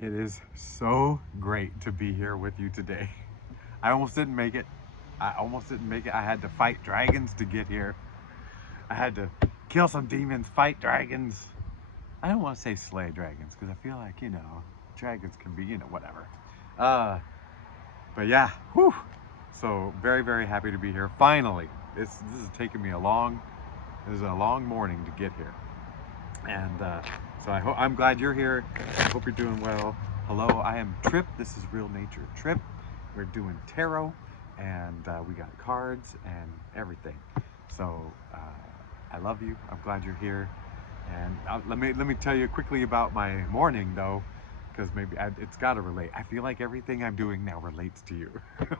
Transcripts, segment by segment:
It is so great to be here with you today. I almost didn't make it. I almost didn't make it. I had to fight dragons to get here. I had to kill some demons, fight dragons. I don't want to say slay dragons because I feel like, dragons can be, whatever. Uh, but yeah, whew. So very, very happy to be here. Finally, this has taken me this is a long morning to get here. And so I'm glad you're here. I hope you're doing well. Hello, I am Trip. This is Real Nature Trip. We're doing tarot, and we got cards and everything. So I love you. I'm glad you're here. And let me tell you quickly about my morning though, because it's got to relate. I feel like everything I'm doing now relates to you.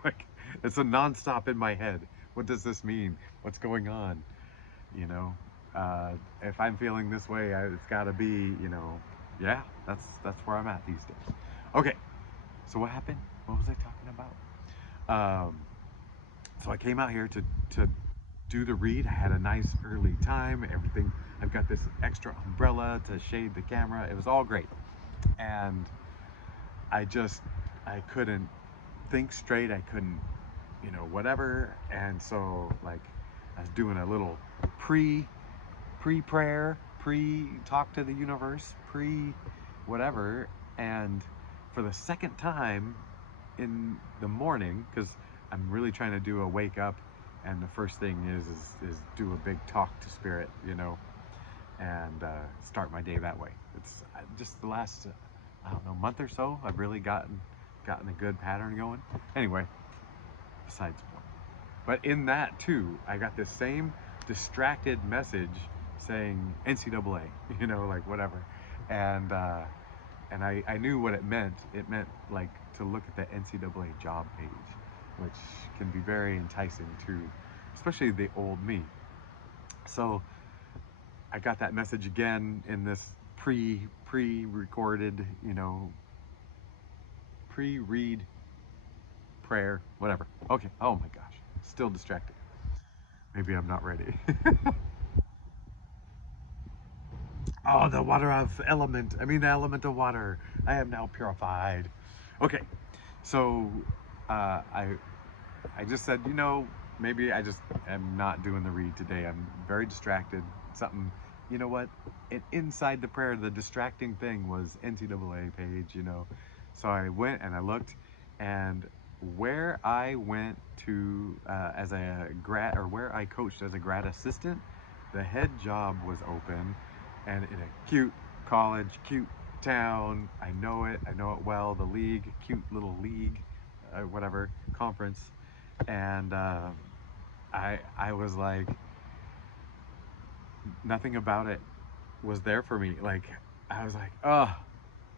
Like it's a nonstop in my head. What does this mean? What's going on? you know if I'm feeling this way, it's got to be, yeah, that's where I'm at these days. Okay, so what happened? What was I talking about? So I came out here to do the read. I had a nice early time, everything. I've got this extra umbrella to shade the camera. It was all great, and I couldn't think straight. I couldn't, whatever. And so, like, I was doing a little pre prayer, pre talk to the universe, pre whatever. And for the second time in the morning, because I'm really trying to do a wake up, and the first thing is do a big talk to spirit, and start my day that way. It's just the last, I don't know, month or so. I've really gotten a good pattern going. Anyway, besides the point. But in that too, I got this same distracted message saying NCAA, like whatever, and I knew what it meant. It meant like to look at the NCAA job page, which can be very enticing to, especially the old me. So I got that message again in this pre recorded, pre read prayer, whatever. Okay. Oh my gosh, still distracted. Maybe I'm not ready. Oh, the water of element. I mean, the element of water. I am now purified. Okay, so I just said, maybe I just am not doing the read today. I'm very distracted. Something, you know what? Inside the prayer, the distracting thing was NCAA page. So I went and I looked, and where I went to as a grad, or where I coached as a grad assistant, the head job was open, and in a cute college, cute town. I know it. I know it well. The league, cute little league, whatever conference, and I was like, nothing about it was there for me. Like I was like, oh,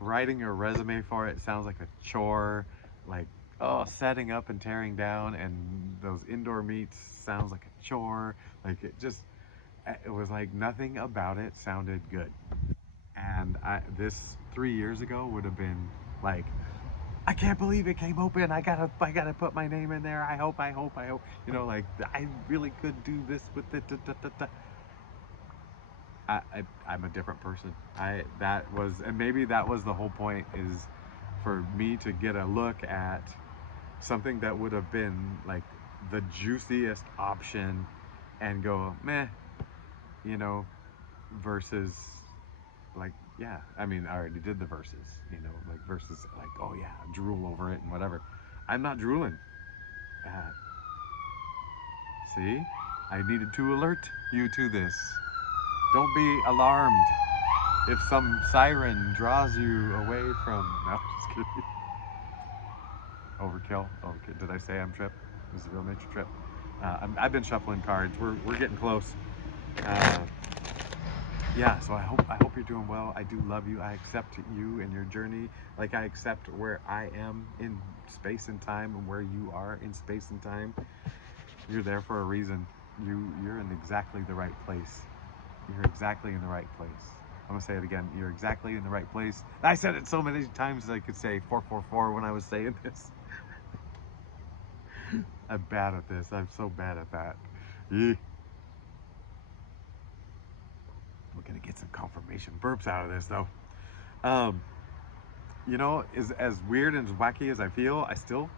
writing a resume for it sounds like a chore. Like, oh, setting up and tearing down and those indoor meets sounds like a chore. Like it was like nothing about it sounded good. And this 3 years ago would have been like, I can't believe it came open. I gotta put my name in there. I hope. Like I really could do this with it. Da, da, da, da. I'm a different person. And maybe that was the whole point, is for me to get a look at something that would have been like the juiciest option and go meh, you know, versus like, yeah, I mean, I already did the verses, like versus like, oh yeah, drool over it and whatever. I'm not drooling. uh, See, I needed to alert you to this. Don't be alarmed if some siren draws you away from. No, just kidding. Overkill. Okay, did I say I'm Trip? This is a Real Nature Trip. I've been shuffling cards. We're getting close. Uh, yeah, so I hope you're doing well. I do love you. I accept you and your journey, like I accept where I am in space and time and where you are in space and time. You're there for a reason. You're in exactly the right place. You're exactly in the right place. I'm gonna say it again. You're exactly in the right place. I said it so many times I could say 444 when I was saying this. I'm bad at this. I'm so bad at that. Yeah. We're gonna get some confirmation burps out of this though. Um, You know, is as weird and as wacky as I feel,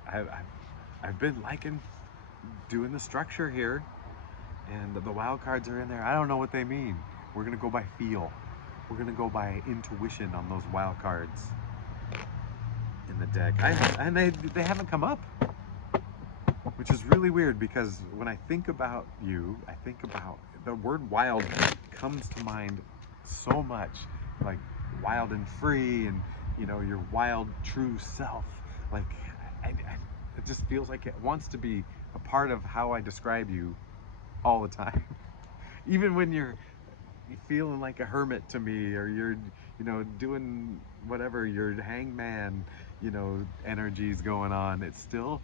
I've been liking doing the structure here, and the wild cards are in there. I don't know what they mean. We're gonna go by feel. We're gonna go by intuition on those wild cards in the deck. And they haven't come up, which is really weird because when I think about you, I think about the word wild comes to mind so much, like wild and free, and you know, your wild true self. Like it just feels like it wants to be a part of how I describe you all the time. Even when you're feeling like a hermit to me, or you're, you know, doing whatever, your hangman, you know, energies going on, it still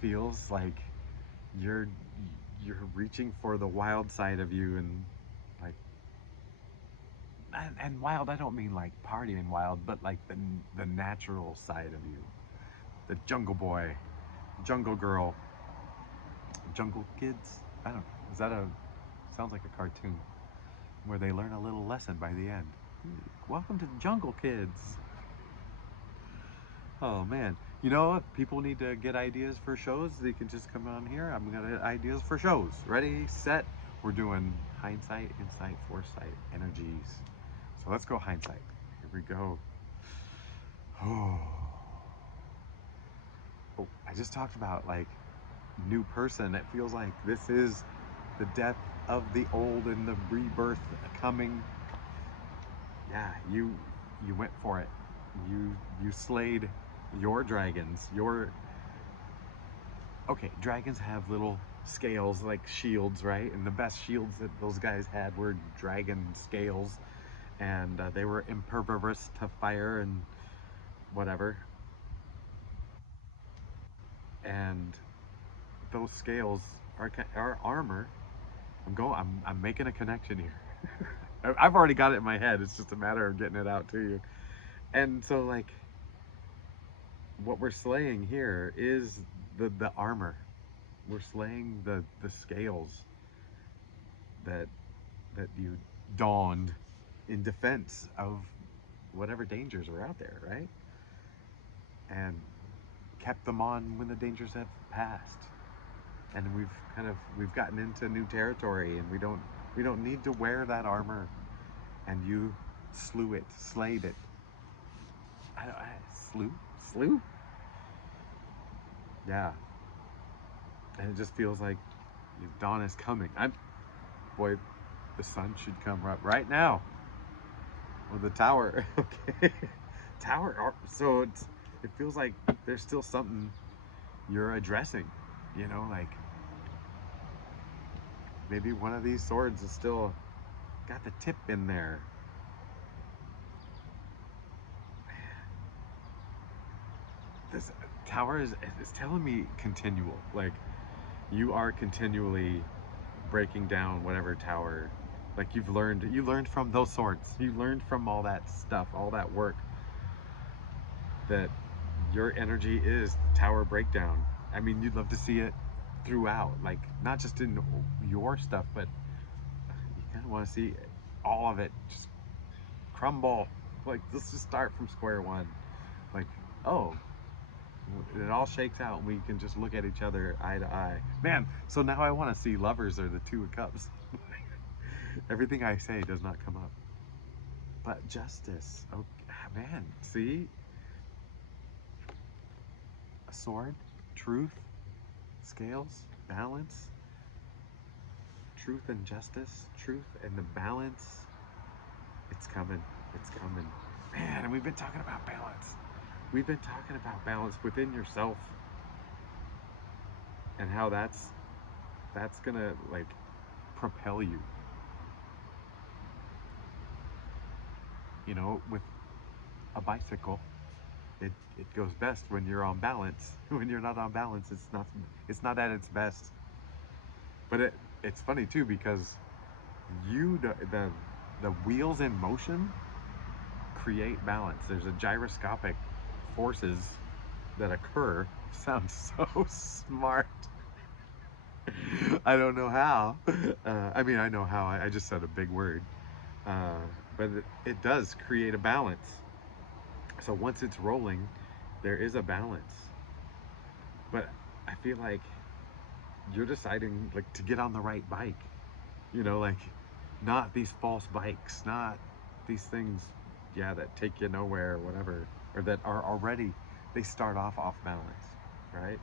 feels like you're you're reaching for the wild side of you, and like, and wild, I don't mean like partying wild, but like the natural side of you, the jungle boy, jungle girl, jungle kids. I don't know. Is that a sounds like a cartoon where they learn a little lesson by the end? Welcome to the Jungle Kids. Oh man, you know, if people need to get ideas for shows, they can just come on here. I'm gonna ideas for shows. Ready, set. We're doing hindsight, insight, foresight, energies. So let's go hindsight. Here we go. Oh, I just talked about like new person. It feels like this is the death of the old and the rebirth coming. Yeah, you went for it. You slayed your dragons. Your okay, dragons have little scales like shields, right? And the best shields that those guys had were dragon scales, and they were impervious to fire and whatever. And those scales are armor. I'm making a connection here. I've already got it in my head. It's just a matter of getting it out to you. And so, like, what we're slaying here is the armor. We're slaying the scales that that you donned in defense of whatever dangers are out there, right? And kept them on when the dangers have passed. And we've gotten into new territory, and we don't need to wear that armor. And you slayed it. I slew. Yeah, and it just feels like dawn is coming. Boy, the sun should come right now. Or the tower. Okay, tower. So it feels like there's still something you're addressing. You know, like maybe one of these swords is still got the tip in there. This tower is telling me continual. Like you are continually breaking down whatever tower. Like you learned from those swords. You learned from all that stuff, all that work, that your energy is tower breakdown. I mean, you'd love to see it throughout, like not just in your stuff, but you kind of want to see all of it just crumble. Like let's just start from square one. Like, oh, it all shakes out and we can just look at each other eye to eye. Man, so now I want to see lovers or the two of cups. Everything I say does not come up. But justice. Oh man, see? A sword, truth, scales, balance, truth and justice, truth and the balance. It's coming. It's coming. Man, and we've been talking about balance. We've been talking about balance within yourself, and how that's gonna like propel you. You know, with a bicycle, it goes best when you're on balance. When you're not on balance, it's not at its best. But it's funny too because the wheels in motion create balance. There's a gyroscopic forces that occur. Sounds so smart. I don't know how. I mean, I know how. I just said a big word. Uh, but it does create a balance. So once it's rolling, there is a balance. But I feel like you're deciding like to get on the right bike. Like not these false bikes, not these things, yeah, that take you nowhere or whatever, or that are already, they start off balance, right?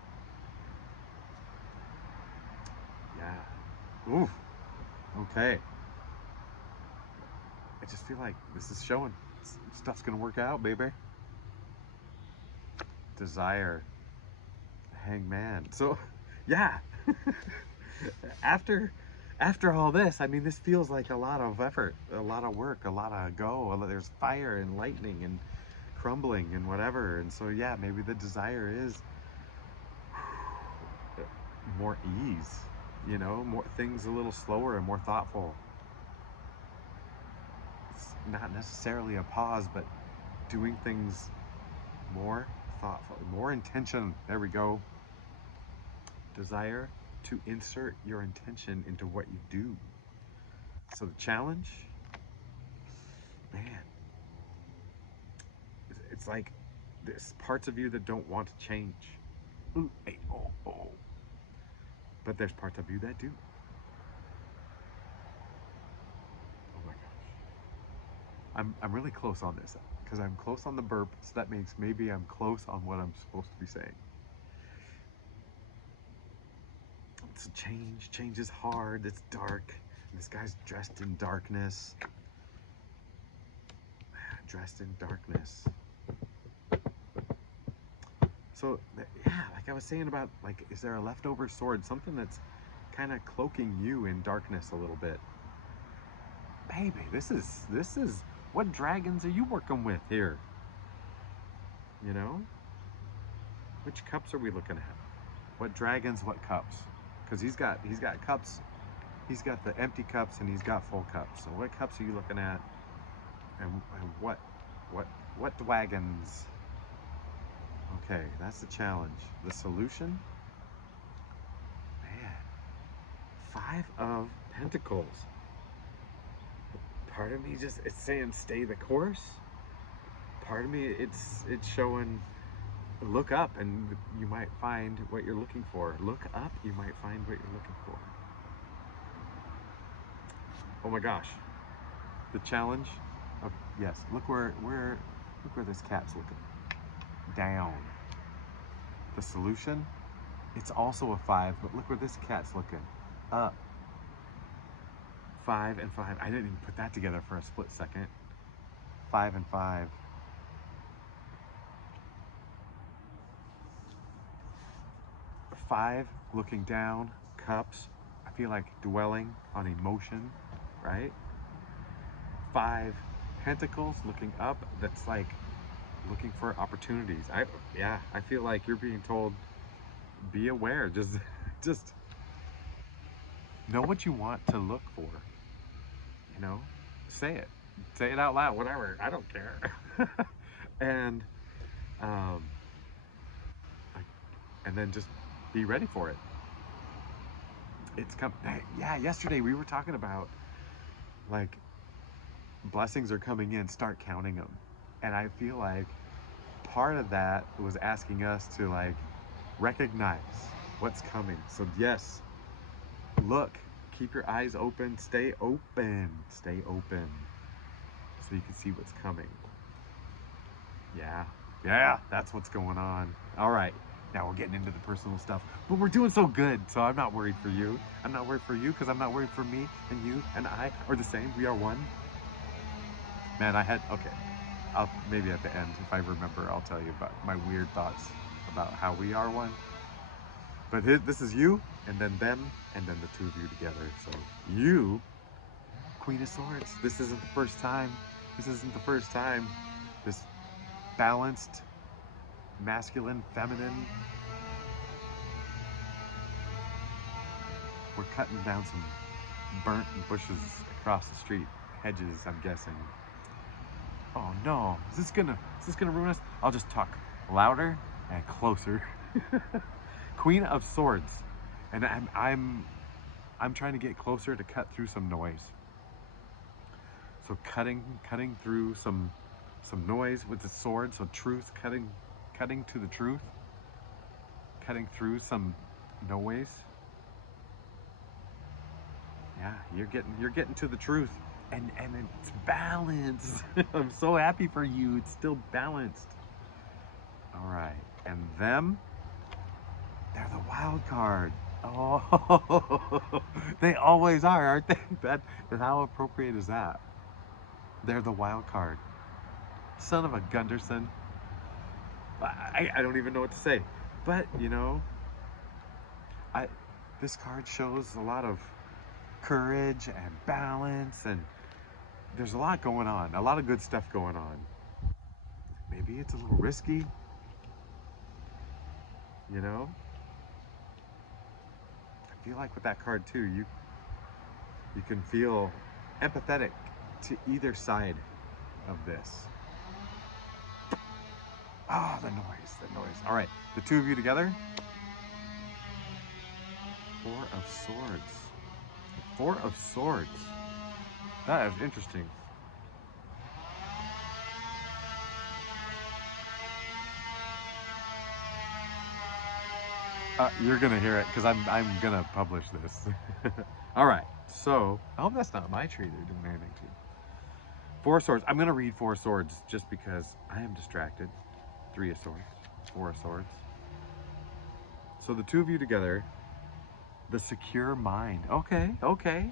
Yeah. Oof. Okay. I just feel like this is showing stuff's gonna work out, baby. Desire. Hangman. So, yeah. after after all this, I mean, this feels like a lot of effort, a lot of work, a lot of go. There's fire and lightning and crumbling and whatever. And so, yeah, maybe the desire is more ease, more things a little slower and more thoughtful. It's not necessarily a pause, but doing things more thoughtful, more intention. There we go. Desire to insert your intention into what you do. So the challenge, man, it's like there's parts of you that don't want to change. Ooh, hey, oh. But there's parts of you that do. Oh my gosh. I'm really close on this because I'm close on the burp, so that means maybe I'm close on what I'm supposed to be saying. It's a change. Change is hard. It's dark. This guy's dressed in darkness. Dressed in darkness. So, yeah, like I was saying about, like, is there a leftover sword? Something that's kind of cloaking you in darkness a little bit. Baby, this is, what dragons are you working with here? Which cups are we looking at? What dragons, what cups? Because he's got cups. He's got the empty cups and he's got full cups. So what cups are you looking at? And what wagons? Okay, that's the challenge. The solution? Man, 5 of Pentacles. Part of me it's saying stay the course. Part of me it's showing look up and you might find what you're looking for. Look up, you might find what you're looking for. Oh my gosh. The challenge of, yes, look where this cat's looking. Down. The solution, it's also a 5, but look where this cat's looking. Up. 5 and 5. I didn't even put that together for a split second. 5 and 5. 5 looking down, cups. I feel like dwelling on emotion, right? 5 pentacles looking up. That's like looking for opportunities. I feel like you're being told, be aware. Just know what you want to look for. Say it out loud. Whatever. I don't care. and um, and then just be ready for it. It's come. Yeah. Yesterday we were talking about like blessings are coming in. Start counting them. And I feel like part of that was asking us to like recognize what's coming. So yes, look, keep your eyes open, stay open, so you can see what's coming. Yeah, that's what's going on. All right, now we're getting into the personal stuff, but we're doing so good, so I'm not worried for you. I'm not worried for you because I'm not worried for me, and you and I are the same. We are one. Man, okay, I'll maybe at the end, if I remember, I'll tell you about my weird thoughts about how we are one. But this is you, and then them, and then the two of you together. So you, Queen of Swords. This isn't the first time. This balanced, masculine, feminine. We're cutting down some burnt bushes across the street, hedges, I'm guessing. Oh no, is this gonna ruin us? I'll just talk louder and closer. Queen of Swords, and I'm trying to get closer to cut through some noise. So cutting through some some noise with the sword. So truth, cutting to the truth, cutting through some noise. Yeah, you're getting to the truth, and it's balanced. I'm so happy for you. It's still balanced. All right, and them, they're the wild card. Oh, they always are, aren't they? That, how appropriate is that? They're the wild card. Son of a Gunderson. I don't even know what to say. But, you know, this card shows a lot of courage and balance, and there's a lot going on. A lot of good stuff going on. Maybe it's a little risky, you know? I feel like with that card too, you can feel empathetic to either side of this. Ah, the noise. All right, the two of you together. Four of Swords. Four of Swords. That is interesting. You're gonna hear it because I'm gonna publish this. All right, so I hope that's not my tree they're doing anything to. Four of Swords. I'm gonna read Four of Swords just because I am distracted. Three of Swords. Four of Swords. So the two of you together. The secure mind. Okay.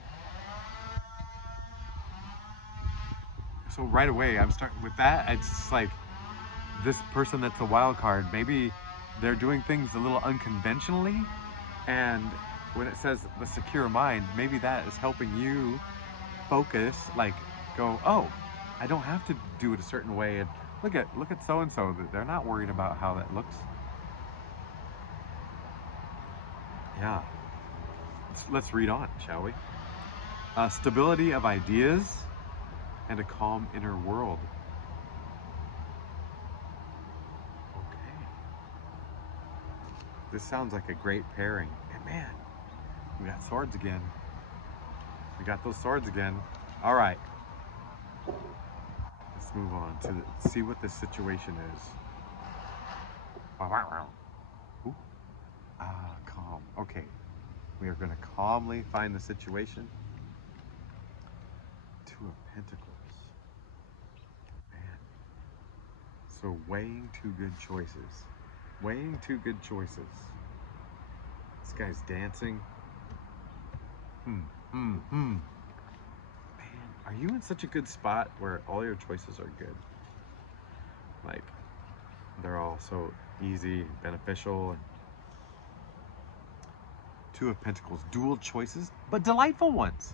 So right away, I'm starting with that. It's just like this person that's a wild card. Maybe they're doing things a little unconventionally, and when it says the secure mind, maybe that is helping you focus. Like, go, oh, I don't have to do it a certain way. And look at so and so. They're not worried about how that looks. Yeah. Let's read on, shall we? Stability of ideas and a calm inner world. Okay. This sounds like a great pairing. And man, we got swords again. We got those swords again. All right. Let's move on to see what this situation is. Ooh. Calm. Okay. We are going to calmly find the situation. Two of Pentacles. Man. So weighing two good choices. This guy's dancing. Man, are you in such a good spot where all your choices are good? Like, they're all so easy, beneficial. Two of Pentacles, dual choices, but delightful ones.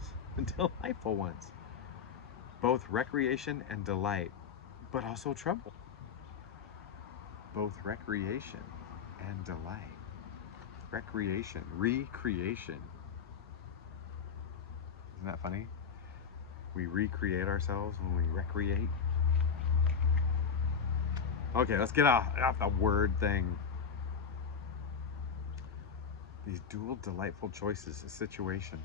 Both recreation and delight, but also trouble. Both recreation and delight. Recreation, recreation. Isn't that funny? We recreate ourselves when we recreate. Okay, let's get off the word thing. These dual delightful choices, a situation.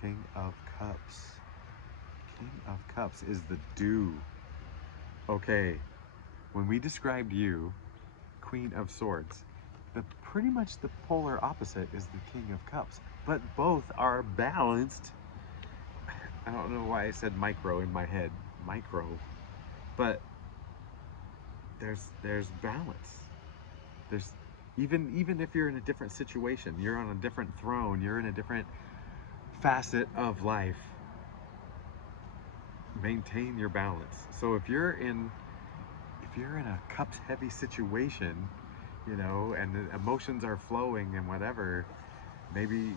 King of Cups. King of Cups is the do. Okay, when we described you, Queen of Swords, pretty much the polar opposite is the King of Cups, but both are balanced. I don't know why I said micro in my head, but there's balance. There's even if you're in a different situation, you're on a different throne, you're in a different facet of life, maintain your balance. So if you're in a cups heavy situation, you know, and the emotions are flowing and whatever, maybe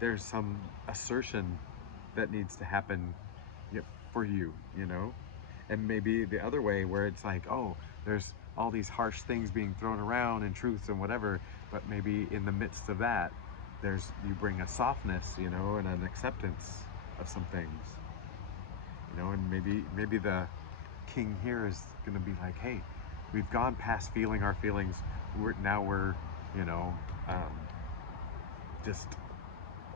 there's some assertion that needs to happen for you, you know. And maybe the other way where it's like, oh, there's all these harsh things being thrown around and truths and whatever, but maybe in the midst of that, you bring a softness, you know, and an acceptance of some things, you know. And maybe the king here is going to be like, hey, we've gone past feeling our feelings. We're you know, just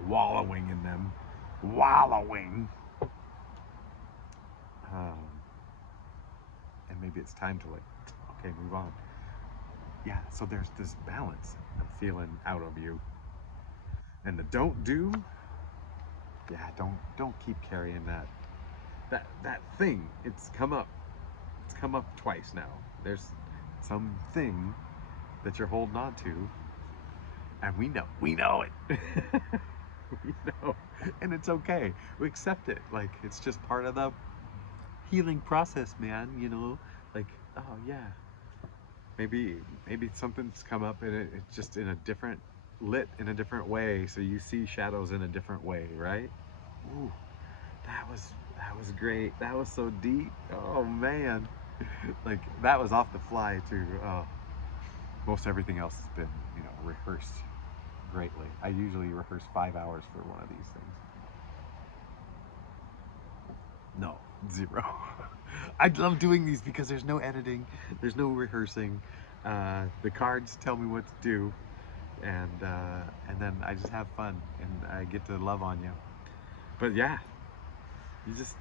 wallowing in them, and maybe it's time to like, okay, move on. Yeah, so there's this balance I'm feeling out of you. And the don't do, yeah, don't keep carrying that thing. It's come up twice now. There's something that you're holding on to, and we know it. We know, and it's okay. We accept it. Like it's just part of the healing process, man. You know, like oh yeah, maybe something's come up and it's just in a different lit in a different way, so you see shadows in a different way, right? Ooh, that was great. That was so deep. Oh man, like that was off the fly too. Most everything else has been, you know, rehearsed greatly. I usually rehearse 5 hours for one of these things. No, zero. I love doing these because there's no editing, there's no rehearsing. The cards tell me what to do, and then I just have fun and I get to love on you. But yeah, you just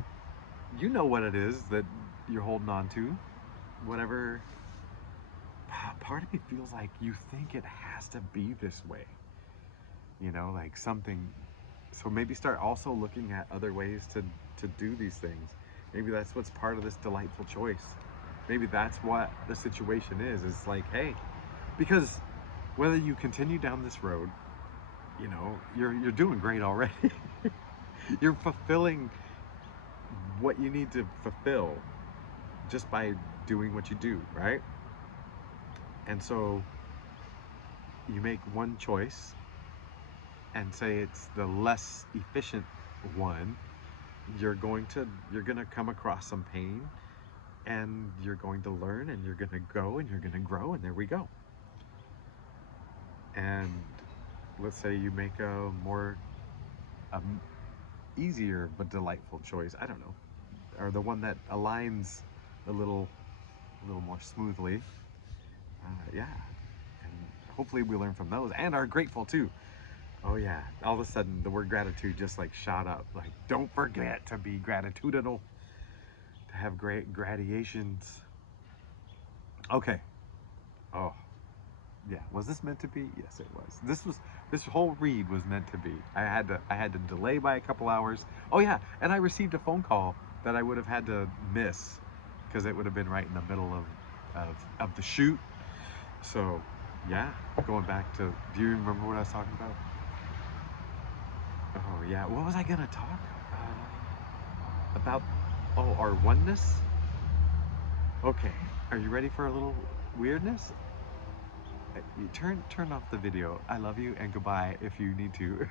you know what it is that you're holding on to, whatever. Part of me feels like you think it has to be this way, you know, like something. So maybe start also looking at other ways to do these things. Maybe that's what's part of this delightful choice. Maybe that's what the situation is. It's like, hey, because whether you continue down this road, you know, you're doing great already. You're fulfilling what you need to fulfill just by doing what you do, right? And so you make one choice and say it's the less efficient one, you're going to come across some pain, and you're going to learn, and you're going to go, and you're going to grow, and there we go. And let's say you make a more easier but delightful choice, I don't know, or the one that aligns a little more smoothly. Yeah, and hopefully we learn from those and are grateful too. Oh yeah, all of a sudden the word gratitude just like shot up. Like, don't forget to be gratitudinal, to have great gradations. Okay. Oh yeah, was this meant to be? Yes, it was. This whole read was meant to be. I had to delay by a couple hours. Oh yeah, and I received a phone call that I would have had to miss because it would have been right in the middle of the shoot. So yeah, going back to, do you remember what I was talking about? Oh yeah, what was I gonna talk about? Oh, our oneness. Okay, are you ready for a little weirdness? You turn off the video. I love you and goodbye if you need to.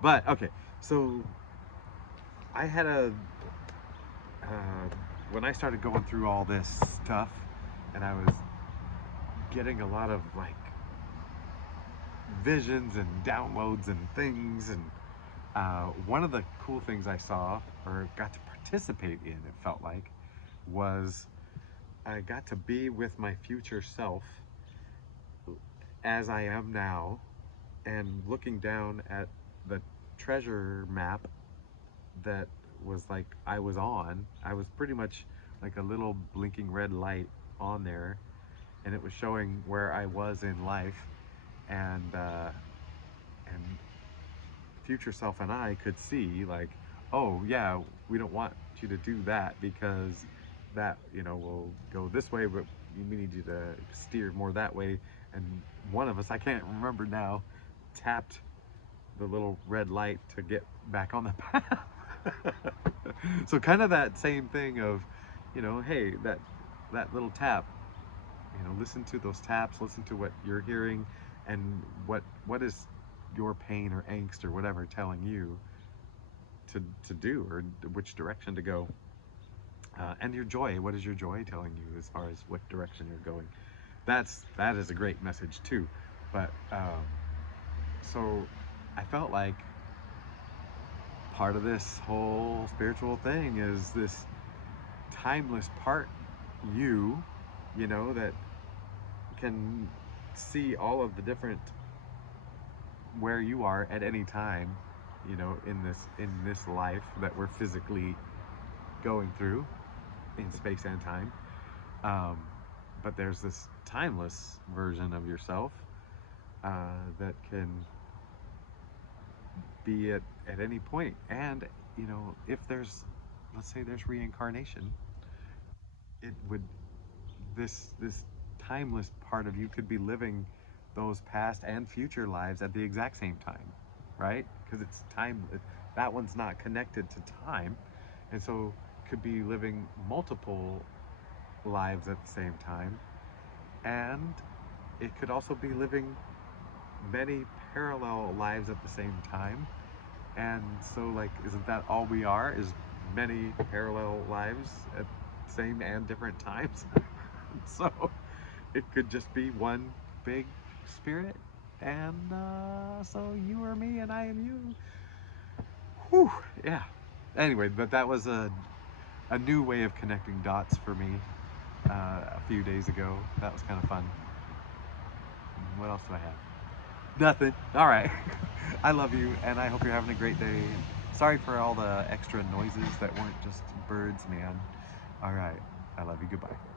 But okay, so I had when I started going through all this stuff, and I was getting a lot of like visions and downloads and things, and one of the cool things I saw or got to participate in, it felt like, was I got to be with my future self as I am now, and looking down at the treasure map that was like I was pretty much like a little blinking red light on there, and it was showing where I was in life, and future self and I could see like, oh yeah, we don't want you to do that because that, you know, will go this way, but we need you to steer more that way. And one of us, I can't remember now, tapped the little red light to get back on the path. So kind of that same thing of, you know, hey, that little tap, you know, listen to those taps, listen to what you're hearing, and what is your pain or angst or whatever telling you to do, or which direction to go. And your joy, what is your joy telling you as far as what direction you're going? That is a great message too. But so I felt like part of this whole spiritual thing is this timeless part, you know, that can see all of the different where you are at any time, you know, in this life that we're physically going through in space and time. But there's this timeless version of yourself that can be at any point. And, you know, if there's, let's say there's reincarnation, it would, this timeless part of you could be living those past and future lives at the exact same time, right? Because it's time, that one's not connected to time, and so could be living multiple lives at the same time, and it could also be living many parallel lives at the same time. And so, like, isn't that all we are, is many parallel lives at same and different times? So it could just be one big spirit, and so you are me and I am you. Whew, yeah. Anyway, but that was a new way of connecting dots for me a few days ago. That was kind of fun. What else do I have? Nothing. All right. I love you, and I hope you're having a great day. Sorry for all the extra noises that weren't just birds, man. All right. I love you. Goodbye.